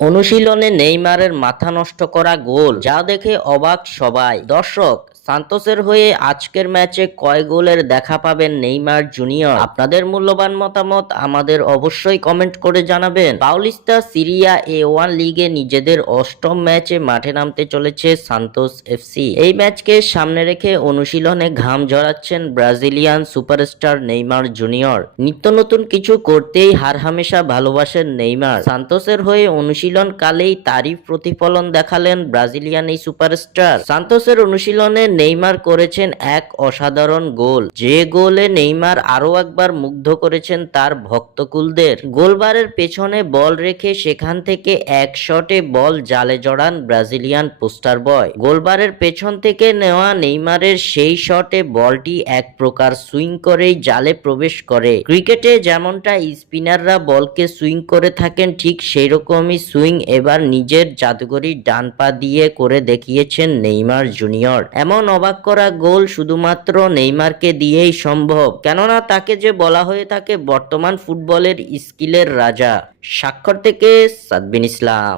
অনুশীলনে নেইমারের মাথা নষ্ট করা গোল, যা দেখে অবাক সবাই। দর্শক, সান্তোসের হয়ে আজকের ম্যাচে কয় গোলের দেখা পাবেন নেইমার জুনিয়র? আপনাদের মূল্যবান মতামত আমাদের অবশ্যই কমেন্ট করে জানাবেন। পাউলিস্তা সিরিয়া A1 লিগে নিজেদের অষ্টম ম্যাচে মাঠে নামতে চলেছে সান্তোস এফসি। এই ম্যাচকে সামনে রেখে অনুশীলনে ঘাম ঝরাচ্ছেন ব্রাজিলিয়ান সুপারস্টার নেইমার জুনিয়র। নিত্য নতুন কিছু করতেই হারহামেশা ভালোবাসেন নেইমার। সান্তোসের হয়ে অনুশীলন কালেই তারই প্রতিফলন দেখালেন ব্রাজিলিয়ান এই সুপারস্টার। সান্তোসের অনুশীলনে নেইমার করেছেন এক অসাধারণ গোল, যে গোলে নেইমার আরো একবার মুগ্ধ করেছেন তার ভক্তকুলদের। গোলবারের পেছনে বল রেখে সেখান থেকে এক শটে বল জালে জড়ান ব্রাজিলিয়ান পোস্টার বয়। গোলবারের পেছন থেকে নেওয়া নেইমারের সেই শটে বলটি এক প্রকার সুইং করেই জালে প্রবেশ করে। ক্রিকেটে যেমনটা স্পিনাররা বলকে সুইং করে থাকেন, ঠিক সেই রকমই সুইং এবার নিজের জাদুকরি ডান পা দিয়ে করে দেখিয়েছেন নেইমার জুনিয়র। এমন অবাক করা গোল শুধুমাত্র নেইমারকে দিয়েই সম্ভব, কেননা তাকে যে বলা হয়ে থাকে বর্তমান ফুটবলের স্কিলের রাজা। স্বাক্ষর থেকে সাদবিন ইসলাম।